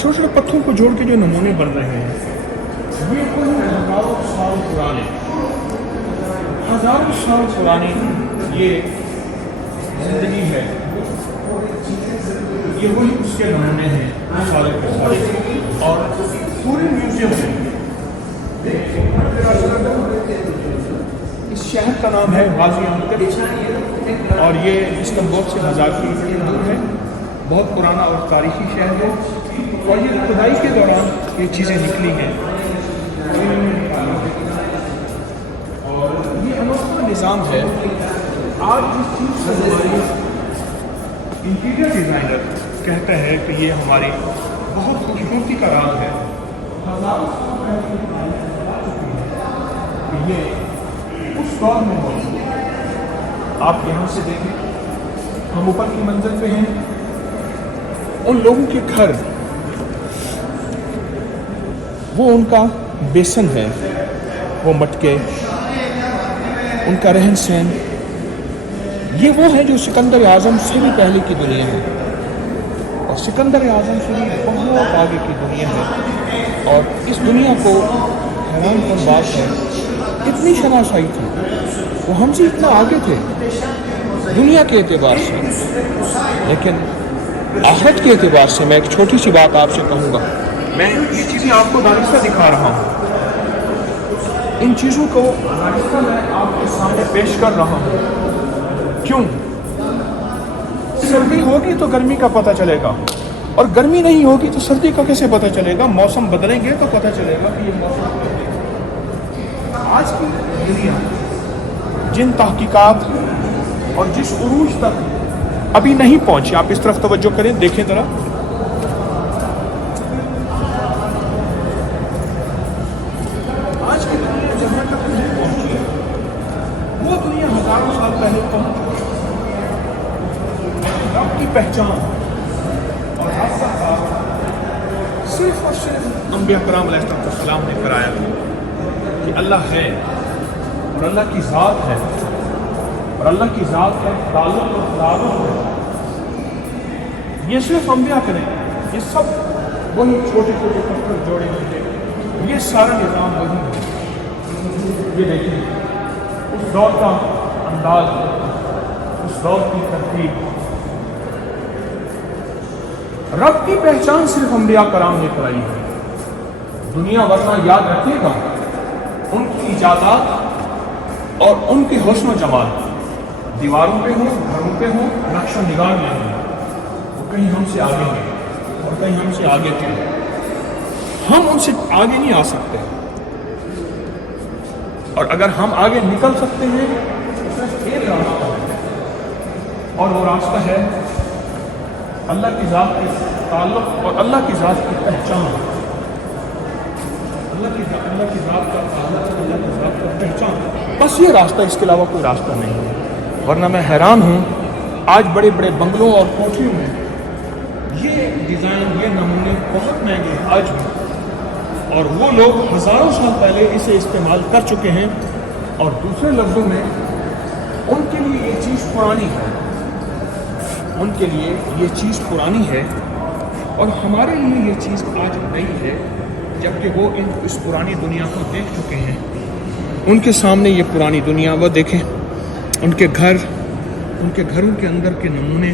छोटे छोटे पत्थरों को जोड़ के जो नमूने बन रहे हैं, ये कोई हज़ारों साल पुराने, हज़ारों साल पुरानी ये जिंदगी है, ये वही उसके नमूने हैं सारे के सारे। और पूरे म्यूजियम में इस शहर का नाम है गाज़ियान्तेप और ये इस्तांबुल से 1000 किलोमीटर दूर है। बहुत पुराना और तारीखी शहर है और ये खुदाई के दौरान ये चीज़ें निकली हैं। और ये अनोखा निज़ाम है। आज जिस चीज़ से हमारी इंटीरियर डिज़ाइनर कहता है कि ये हमारी बहुत खूबसूरती का राज है, ये उस दौर में मौजूद है। आप यहाँ से देखें, हम ऊपर की मंजिल पे हैं, उन लोगों के घर, वो उनका बेसन है, वो मटके, उनका रहन सहन, ये वो है जो सिकंदर आज़म से भी पहले की दुनिया है और सिकंदर आज़म से भी बहुत आगे की दुनिया है। और इस दुनिया को हैरान कन बात है, इतनी शनासाई थी, वो हमसे इतना आगे थे दुनिया के एतबार से, लेकिन आखिरत के एतबार से मैं एक छोटी सी बात आपसे कहूँगा। मैं ये चीज़ें आपको दानिस्ता दिखा रहा हूँ, इन चीज़ों को दानिस्ता मैं आपके सामने पेश कर रहा हूँ। क्यों? सर्दी होगी तो गर्मी का पता चलेगा, और गर्मी नहीं होगी तो सर्दी का कैसे पता चलेगा? मौसम बदलेंगे तो पता चलेगा कि ये मौसम। आज की दुनिया जिन तहकीकात और जिस उरूज तक अभी नहीं पहुंची, आप इस तरफ तवज्जो करें, देखें जरा, आज की दुनिया जहाँ तक नहीं पहुंची है, वो दुनिया हजारों साल पहले पहुंच चुकी है। रब की पहचान और रब का काम सिर्फ और सिर्फ अंबिया कराम अलैहिस्सलाम ने कराया कि अल्लाह है और अल्लाह की ज़ात है और अल्लाह की ज़ात है ताल्लुक़ और ताल्लुक़ है। ये सिर्फ अंबिया करें, ये सब वही छोटे छोटे पत्थर जोड़े होंगे, ये सारा निज़ाम वही है। ये देखिए उस दौर का अंदाज, उस दौर की तरतीब। रब की पहचान सिर्फ अंबिया कराम ने कराई है। दुनिया वरना याद रखेगा उनकी इजाज़त और उनके हुस्न जमाल, दीवारों पे हो, घरों पे हो, नक्शो निगार में हो, वो कहीं हमसे आगे हैं और कहीं हमसे आगे थे। हम उनसे आगे नहीं आ सकते, और अगर हम आगे निकल सकते हैं तो सिर्फ एक रास्ता है, और वो रास्ता है अल्लाह की ज़ात के ताल्लुक़ और अल्लाह की ज़ात की पहचान। अल्लाह की ज़ात का ताल्लुक़, अल्लाह की ज़ात का पहचान, बस ये रास्ता, इसके अलावा कोई रास्ता नहीं है। वरना मैं हैरान हूँ, आज बड़े बड़े बंगलों और कोठरियों में ये डिज़ाइन, ये नमूने बहुत महंगे हैं आज भी, और वो लोग हज़ारों साल पहले इसे इस्तेमाल कर चुके हैं। और दूसरे लफ्ज़ों में उनके लिए ये चीज़ पुरानी है, उनके लिए ये चीज़ पुरानी है, और हमारे लिए ये चीज़ आज नई है, जबकि वो इस पुरानी दुनिया को देख चुके हैं। उनके सामने ये पुरानी दुनिया, वो देखें उनके घर, उनके घरों के अंदर के नमूने,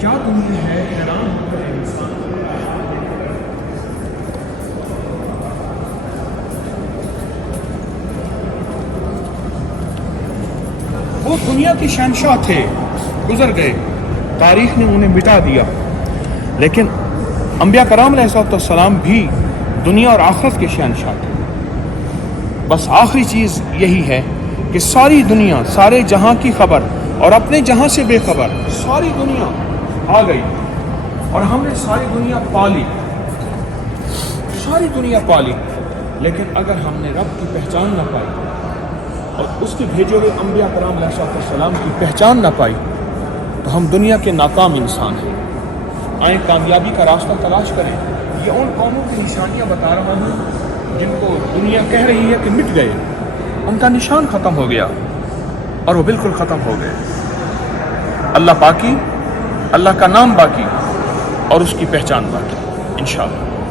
क्या दुनिया है, हैरान होता है इंसान। वो दुनिया के शहंशाह थे, गुजर गए, तारीख ने उन्हें मिटा दिया, लेकिन अंबिया कराम अलैहिस्सलाम भी दुनिया और आखिरत के शहंशाह थे। बस आखिरी चीज़ यही है कि सारी दुनिया, सारे जहां की खबर और अपने जहां से बेखबर सारी दुनिया आ गई, और हमने सारी दुनिया पाली, सारी दुनिया पाली, लेकिन अगर हमने रब की पहचान न पाई और उसके भेजे हुए अंबिया कराम अलैहिस्सलाम की पहचान न पाई, तो हम दुनिया के नाकाम इंसान हैं। आए कामयाबी का रास्ता तलाश करें। ये उन कौमों की निशानियाँ बता रहा हूँ जिनको दुनिया कह रही है कि मिट गए, उनका निशान ख़त्म हो गया और वो बिल्कुल ख़त्म हो गए। अल्लाह बाकी, अल्लाह का नाम बाकी, اور اس کی پہچان بانٹیں انشاءاللہ.